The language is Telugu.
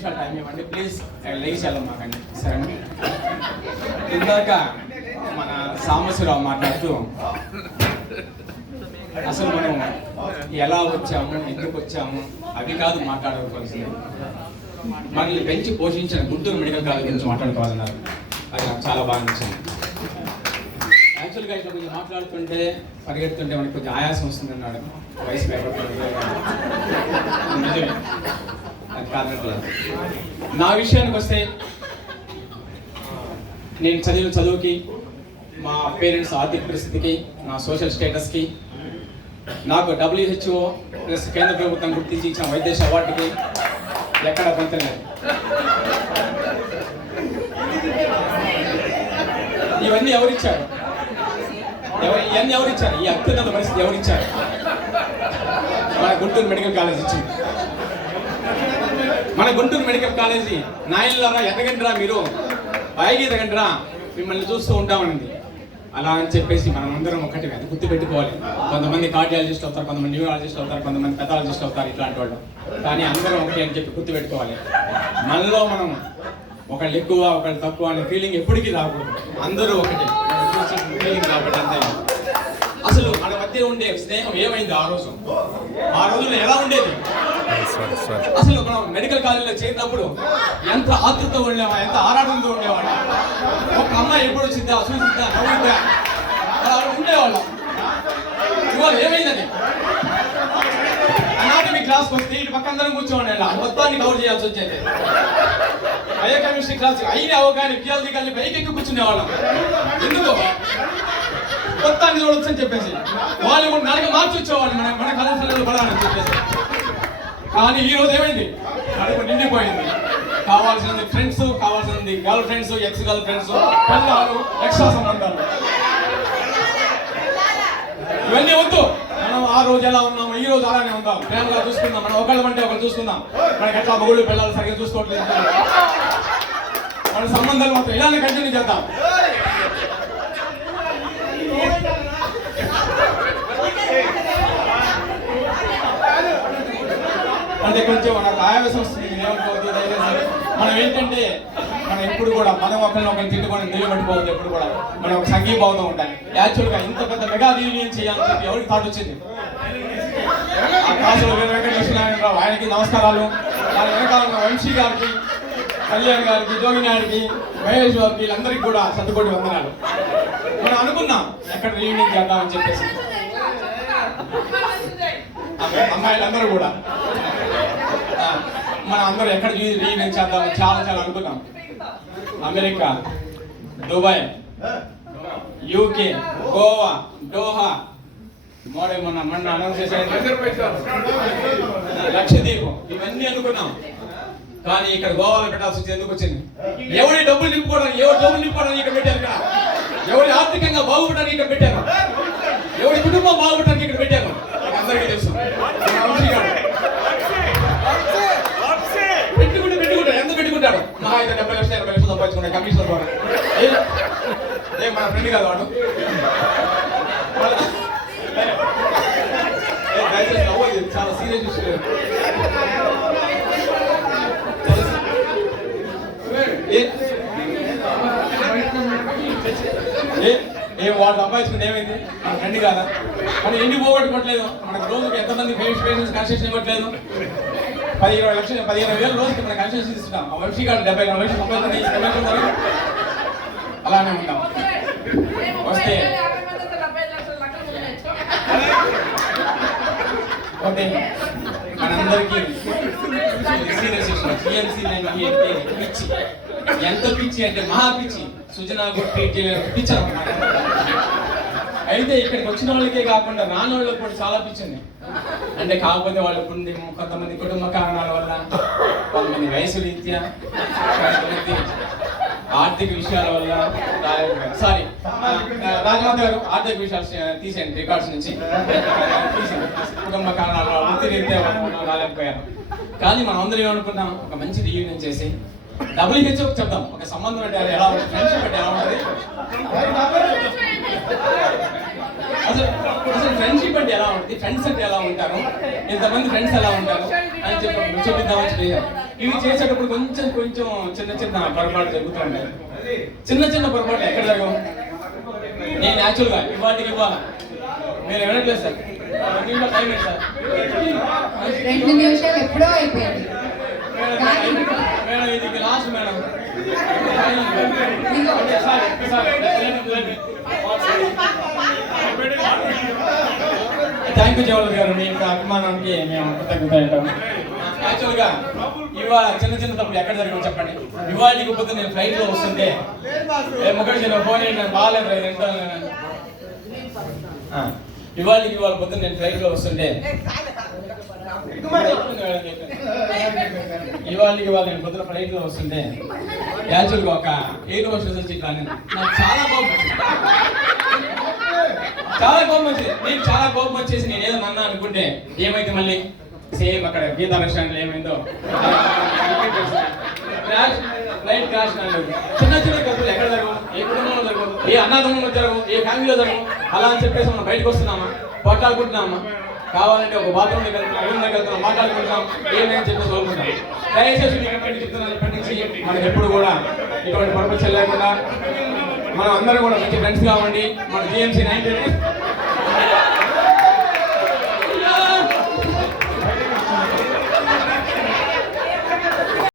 నిమిషాలు టైం ఇవ్వండి ప్లీజ్. లేచి వెళ్ళమాకండి సరేనా. ఇందాక మన సాంబశివరావు మాట్లాడుతూ అసలు మనం ఎలా వచ్చాము, ఎందుకు వచ్చాము అవి కాదు మాట్లాడుకోవాల్సింది, మనల్ని పెంచి పోషించిన గుంటూరు మెడికల్ కాలేజ్ గురించి మాట్లాడుకోవాలన్నారు. అది నాకు చాలా బాగా నచ్చింది. యాక్చువల్గా ఇట్లా కొంచెం మాట్లాడుతుంటే పరిగెత్తుంటే మనకి కొంచెం ఆయాసం వస్తుంది అన్నాడు. వయసు భయపడుతుంది, నిజమే, అది కాదనట్లేదు. నా విషయానికి వస్తే నేను చదువుకి, మా పేరెంట్స్ ఆర్థిక పరిస్థితికి, నా సోషల్ స్టేటస్కి, నాకు WHO ప్లస్ కేంద్ర ప్రభుత్వం గుర్తించి ఇచ్చిన వైద్య అవార్డుకి ఎక్కడ పొందలేదు. ఇవన్నీ ఎవరిచ్చారు? ఇవన్నీ ఎవరిచ్చారు? ఈ అత్యున్నత పరిస్థితి ఎవరిచ్చారు? మన గుంటూరు మెడికల్ కాలేజ్ ఇచ్చింది. మన గుంటూరు మెడికల్ కాలేజీ నాయనలారా ఎదగండిరా, మీరు పైకి ఎదగండిరా, మిమ్మల్ని చూస్తూ ఉంటామనింది. అలా అని చెప్పేసి మనం అందరం ఒకటి అది గుర్తుపెట్టుకోవాలి. కొంతమంది కార్డియాలజిస్ట్ అవుతారు, కొంతమంది న్యూరాలజిస్ట్ అవుతారు, కొంతమంది పెథాలజిస్ట్ అవుతారు, ఇట్లాంటి వాళ్ళు. కానీ అందరం ఒకటి అని చెప్పి గుర్తుపెట్టుకోవాలి. మనలో మనం ఒకళ్ళు ఎక్కువ ఒకళ్ళు తక్కువ అనే ఫీలింగ్ ఎప్పటికీ రాకూడదు. అందరూ ఒకటి ఫీలింగ్ రాకూడదు. అంతే. అసలు మన మధ్య ఉండే స్నేహం ఏమైంది ఆ రోజుల్లో ఎలా ఉండేది? అసలు మనం మెడికల్ కాలేజీలో చేరినప్పుడు ఎంత ఆతృత ఉండేవా, ఎంత ఆరాటంతో ఉండేవాళ్ళం. ఒక అమ్మాయి ఎప్పుడు వచ్చిందా, చూసిద్దా, నవ్వుద్దా, అలా ఉండేవాళ్ళం. ఇవాళ ఏమైందని అనాటమీ క్లాస్కి వస్తే ఇటు పక్క అందరం కూర్చోండి, మొత్తాన్ని కవర్ చేయాల్సి వచ్చేది. బయోకెమిస్ట్రీ క్లాస్ అయినా అవగానే పిల్లలది కలిపి పైకెక్కి కూర్చునేవాళ్ళం. ఎందుకు? మొత్తాన్ని చూడొచ్చు అని చెప్పేసి వాళ్ళు నడక మార్చి వచ్చేవాళ్ళు, మన కళాశాలలో పడాలని చెప్పేసి. కానీ ఈ రోజు ఏమైంది? కడుపు నిండిపోయింది. కావాల్సింది ఫ్రెండ్స్, కావాల్సింది girl friends, ex girl friends, పిల్లలు, ఎక్స్ట్రా సంబంధాలు. ఇవన్నీ వద్దు. మనం ఆ రోజు ఎలా ఉన్నాము, ఈ రోజు అలానే ఉందాం. ప్రేమగా చూసుకుందాం. మనం ఒకళ్ళు అంటే ఒకళ్ళు చూసుకుందాం. మనకి ఎట్లా మొగుళ్ళు పిల్లలు సరిగ్గా చూసుకోవట్లేదు, మన సంబంధాలు మొత్తం ఇలానే కంటిన్యూ చేద్దాం. అంటే కొంచెం మనకు ఆయాసం వస్తుంది. మనం ఏంటంటే మనం ఎప్పుడు కూడా మనం ఒకరిని తిట్టుకొని నిలబెట్టుకోవద్దు. ఎప్పుడు కూడా మనం ఒక సంఘీభావంతో ఉంటాయి. యాక్చువల్గా ఇంత పెద్ద మెగా రీయూనియన్ చేయాలని చెప్పి ఎవరికి థాట్ వచ్చింది? ఆ కాసులో వెంకటేశ్వరరావు ఆయనకి నమస్కారాలు. దాని వెనకాల వంశీ గారికి, కళ్యాణ్ గారికి, జోగి నాయుడికి, మహేష్ గారికి, వీళ్ళందరికీ కూడా సర్దుకోటి వందనాలు. మనం అనుకున్నాం ఎక్కడ రీయూనియన్ చేద్దామని చెప్పేసి. అమ్మాయిలందరూ కూడా మనం అందరూ ఎక్కడ రీయూనియన్ చేద్దామని చాలా చాలా అనుకున్నాం. అమెరికా, దుబాయ్, UK, గోవా, డోహా, మొన్న అనౌన్స్ చేశారు లక్షద్వీప్, ఇవన్నీ అనుకున్నాం. కానీ ఇక్కడ గోవాలో పెట్టాల్సి వచ్చింది. ఎందుకు వచ్చింది? ఎవరి డబ్బులు నింపుకోవడానికి ఇక్కడ పెట్టారు. ఇక్కడ ఎవరి ఆర్థికంగా బాగుపడడానికి ఇక్కడ పెట్టారు. ఎవరి కుటుంబం బాగుపడడానికి ఇక్కడ పెట్టారు. అందరికీ తెలుసు. పెట్టుకుంటాడు. ఎంత పెట్టుకుంటాడు? మా అయితే 70 లక్షలు 80 లక్షలు సంపాదించుకుంటాడు కమిషన్ ద్వారా. మన ఫ్రెండ్ కాదు వాడు. దయచేసి నవ్వదు, చాలా సీరియస్ ఇష్యూ. వాడు సంపాదించుకుంటే ఏమైంది? మన ఫ్రెండ్ కాదా? మనం ఎన్ని పోగొట్టుకోవట్లేదు. మనకు రోజుకి ఎంతమంది పేషెంట్స్ కన్సెషన్ ఇవ్వట్లేదు? 15-20 లక్షలు 15,000 రోజుకి మన కన్సెషన్ ఇస్తున్నాం. ఆ వంశీ గారు 70 లక్షలు సంపాదించుకుంటారు. అలానే ఉంటాం. వస్తే ఓకే, మనందరికీ పిచ్చి. ఎంత పిచ్చి అంటే మహా పిచ్చి. సుజనా కూడా ట్రీట్ చేయలేదు, పిచ్చి అన్నమాట. అయితే ఇక్కడికి వచ్చిన వాళ్ళకే కాకుండా రాని వాళ్ళకి కూడా చాలా పిచ్చింది. అంటే కాకపోతే వాళ్ళు కొంతమంది కుటుంబ కారణాల వల్ల, కొంతమంది వయసు రీత్యా, కొంతమంది ఆర్థిక విషయాల వల్ల సారీ రాజమాత గారు ఆర్థిక విషయాలు తీసేయండి రికార్డ్స్ నుంచి. కుటుంబ కారణాల వల్ల వృత్తి రీత్యా రాలేకపోయారు. కానీ మనం అందరం ఏమనుకున్నాం, ఒక మంచి రీయూనియన్ చేసి WHO చెప్దాం. ఒక సంబంధం అంటే ఎలా ఉంటుంది, ఫ్రెండ్షిప్ అంటే ఎలా ఉంటుంది, అసలు ఫ్రెండ్షిప్ అంటే ఎలా ఉంటుంది, ఫ్రెండ్స్ అంటే ఎలా ఉంటారు, ఇంతమంది ఫ్రెండ్స్ ఎలా ఉంటారు అని చెప్పి చూపిద్దామని ఇవి చేసేటప్పుడు కొంచెం కొంచెం చిన్న చిన్న పొరపాటు జరుగుతుంటాయి. చిన్న చిన్న పొరపాటు ఎక్కడ జరగవు. నేను యాక్చువల్గా ఇవాటికి ఇవ్వాలా, మీరు వినట్లేదు సార్. దీంట్లో టైం ఏంటి సార్? 2 నిమిషాలు ఎప్పుడో అయిపోయింది. మేడం ఇది last madam. Thank you Jawahar గారు, మీ యొక్క అభిమానానికి మేము కృతజ్ఞతలు. యాక్చువల్గా ఇవాళ చిన్న చిన్న తప్పులు ఎక్కడ జరిగిందో చెప్పండి. ఇవాళకి పొద్దున్న నేను ఫ్లైట్లో వస్తుంటే ఒకటి చిన్న ఫోన్ ఏంటి బాగాలేదు ఇవాళ పొద్దున్న నేను ఫ్లైట్లో వస్తుంటే ఇవాళ నేను పొద్దున ఫ్లైట్లో వస్తుంటే యాక్చువల్గా ఒక 8 వర్షాలు వచ్చి ఇట్లా నాకు చాలా కోపం వచ్చింది. నేను చాలా కోపం వచ్చేసి నేను ఏదో నన్నా అనుకుంటే ఏమైతే మళ్ళీ సేమ్ అక్కడ గీతా రెస్టారెంట్లో ఏమైందో ఫ్లైట్ క్రాష్. చిన్న చిన్న కప్పులు ఎక్కడ జరగవు, ఏ కుటుంబంలో జరగవు, ఏ అన్నదమ్ములో జరగవు, ఏ ఫ్యామిలీలో జరగవు. అలా అని చెప్పేసి మనం బయటకు వస్తున్నామా, పోట్లాడుకుంటున్నామా, కావాలంటే ఒక బాత్రూమ్ దగ్గర రూమ్ దగ్గర వెళ్తున్నాం, మాట్లాడుకుంటున్నాం, ఏమేమి చెప్పేసి కోరుకుంటాం. దయచేసి మీకు ఎప్పటి చెప్తున్నాను, ఇప్పటి నుంచి మనకి ఎప్పుడు కూడా ఇటువంటి పర్పస్ లేకుండా మనం అందరం కూడా మంచి ఫ్రెండ్స్ కావండి. మన GMC 19